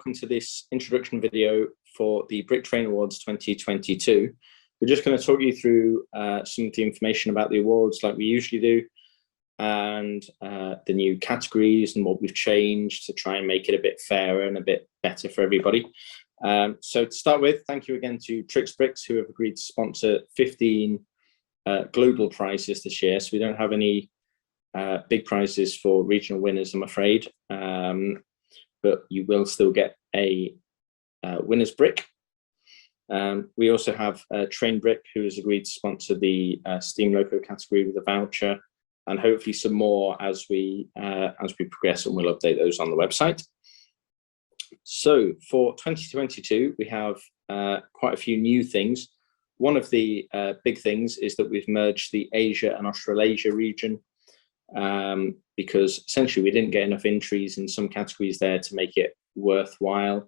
welcome to this introduction video for the Brick Train Awards 2022. We're just going to talk you through some of the information about the awards like we usually do, and the new categories and what we've changed to try and make it a bit fairer and a bit better for everybody. So to start with, thank you again to Trix Bricks, who have agreed to sponsor 15 global prizes this year. So we don't have any big prizes for regional winners, I'm afraid, but you will still get a winner's brick. We also have Train Brick, who has agreed to sponsor the Steam Loco category with a voucher, and hopefully some more as we progress, and we'll update those on the website. So for 2022, we have quite a few new things. One of the big things is that we've merged the Asia and Australasia region, because essentially we didn't get enough entries in some categories there to make it worthwhile.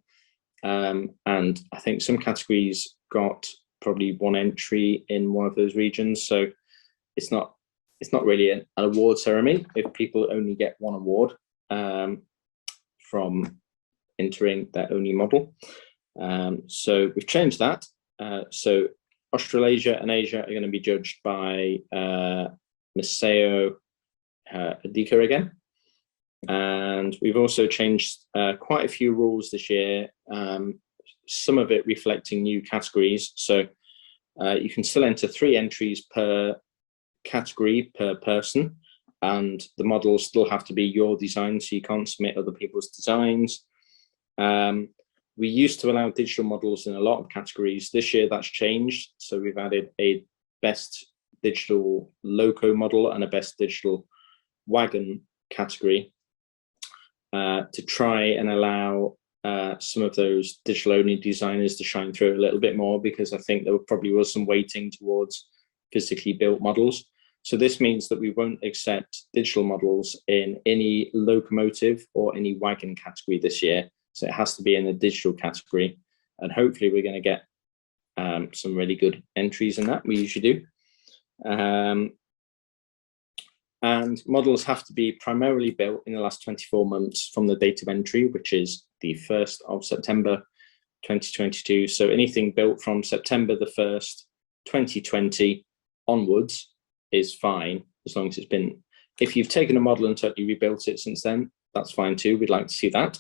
And I think some categories got probably one entry in one of those regions. So it's not really an award ceremony if people only get one award from entering their only model. So we've changed that. So Australasia and Asia are going to be judged by Maseo Adika again. And we've also changed quite a few rules this year, some of it reflecting new categories. So you can still enter 3 entries per category per person, and the models still have to be your design, so you can't submit other people's designs. We used to allow digital models in a lot of categories. This year that's changed, so we've added a best digital loco model and a best digital wagon category to try and allow some of those digital only designers to shine through a little bit more, because I think there probably was some weighting towards physically built models. So this means that we won't accept digital models in any locomotive or any wagon category this year. So it has to be in the digital category, and hopefully we're going to get some really good entries in that. We usually do. And models have to be primarily built in the last 24 months from the date of entry, which is the 1st of September 2022. So anything built from September the 1st, 2020 onwards is fine, as long as it's been, if you've taken a model and totally rebuilt it since then, that's fine too. We'd like to see that.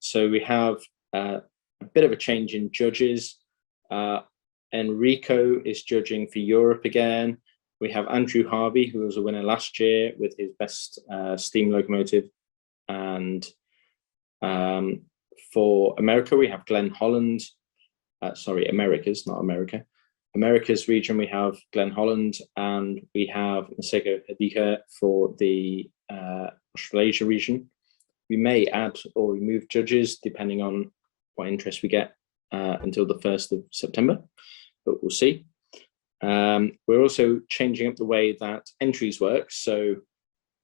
So we have a bit of a change in judges. Enrico is judging for Europe again. We have Andrew Harvey, who was a winner last year with his best steam locomotive. And for America, we have Glenn Holland. Sorry, Americas, not America. America's region, we have Glenn Holland, and we have Maseo Adika for the Australasia region. We may add or remove judges depending on what interest we get until the 1st of September, but we'll see. We're also changing up the way that entries work. So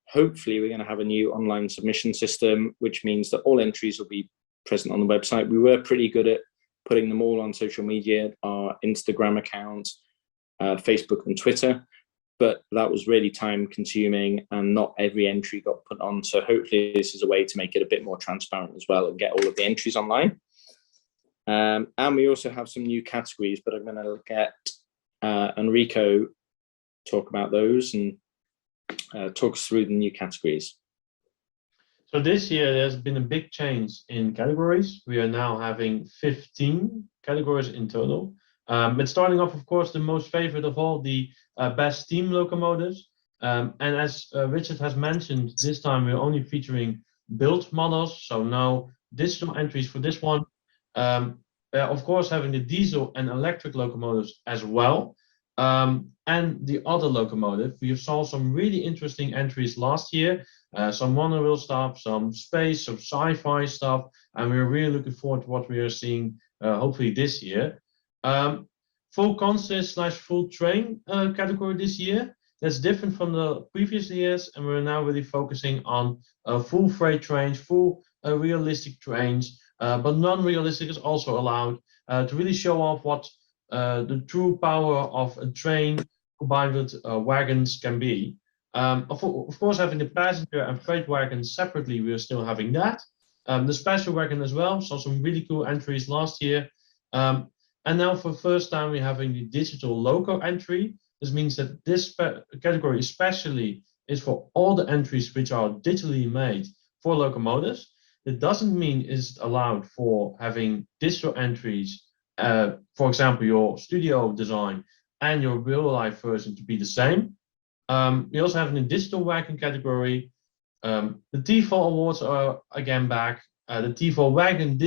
hopefully we're going to have a new online submission system, which means that all entries will be present on the website. We were pretty good at putting them all on social media, our Instagram account, Facebook and Twitter, but that was really time consuming and not every entry got put on. So hopefully this is a way to make it a bit more transparent as well and get all of the entries online. And we also have some new categories, but I'm going to get Enrico talk about those and talk us through the new categories. So this year there's been a big change in categories. We are now having 15 categories in total. But starting off, of course, the most favorite of all, the best steam locomotives. And as Richard has mentioned, this time we're only featuring built models, so no digital entries for this one. Of course, having the diesel and electric locomotives as well. And the other locomotive, we saw some really interesting entries last year. Some monorail stuff, some space, some sci-fi stuff, and we're really looking forward to what we are seeing hopefully this year. Full consist / full train category this year. That's different from the previous years, and we're now really focusing on full freight trains, full realistic trains, but non-realistic is also allowed to really show off what the true power of a train combined with wagons can be. Of course, having the passenger and freight wagons separately, we are still having that. The special wagon as well, saw some really cool entries last year. And now for the first time, we're having the digital loco entry. This means that this category especially is for all the entries which are digitally made for locomotives. It doesn't mean it's allowed for having digital entries, for example, your studio design and your real life version to be the same. We also have a digital wagon category. The T4 awards are again back. The T4 wagon,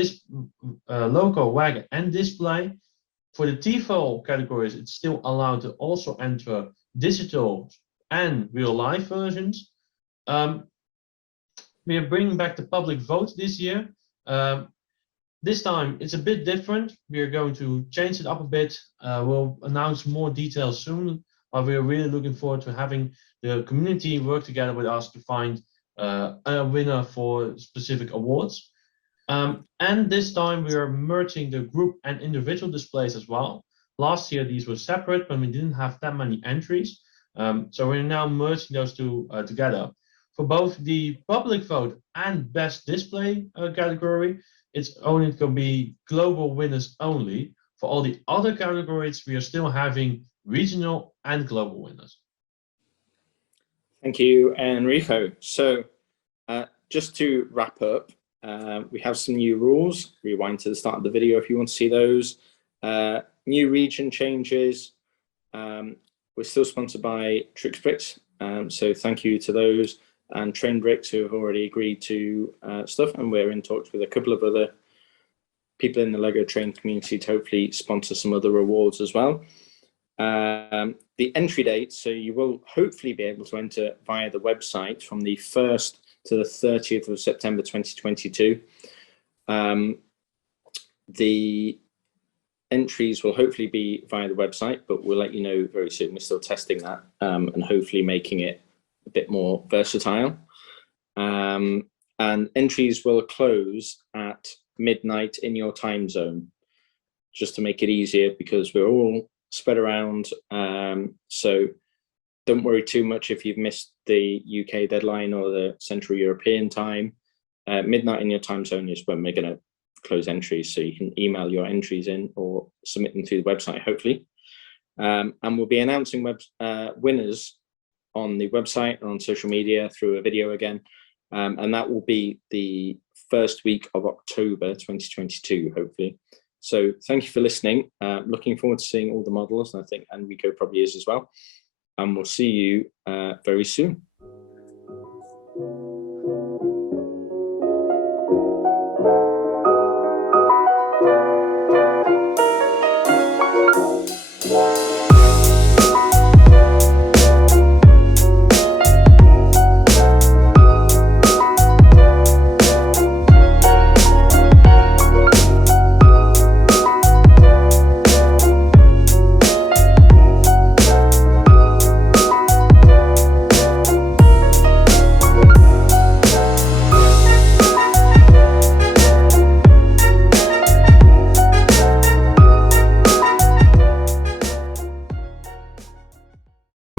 loco, wagon, and display. For the T4 categories, it's still allowed to also enter digital and real life versions. We are bringing back the public vote this year. This time it's a bit different. We are going to change it up a bit. We'll announce more details soon, but we are really looking forward to having the community work together with us to find a winner for specific awards. And this time we are merging the group and individual displays as well. Last year these were separate when we didn't have that many entries. So we're now merging those two together. For both the public vote and best display category, it's only going to be global winners only. For all the other categories, we are still having regional and global winners. Thank you, Enrico. So just to wrap up, we have some new rules. Rewind to the start of the video if you want to see those. New region changes. We're still sponsored by TrixBricks, so thank you to those, and TrainBricks, who have already agreed to stuff, and we're in talks with a couple of other people in the Lego Train community to hopefully sponsor some other awards as well. The entry date, so you will hopefully be able to enter via the website from the 1st to the 30th of September 2022. The entries will hopefully be via the website, but we'll let you know very soon. We're still testing that and hopefully making it a bit more versatile. And entries will close at midnight in your time zone, just to make it easier, because we're all spread around. So don't worry too much if you've missed the UK deadline or the Central European time. Midnight in your time zone is when we're going to close entries, so you can email your entries in or submit them through the website, hopefully. And we'll be announcing winners on the website and on social media through a video again. And that will be the first week of October 2022, hopefully. So thank you for listening. Looking forward to seeing all the models, and I think Enrico probably is as well. And we'll see you very soon.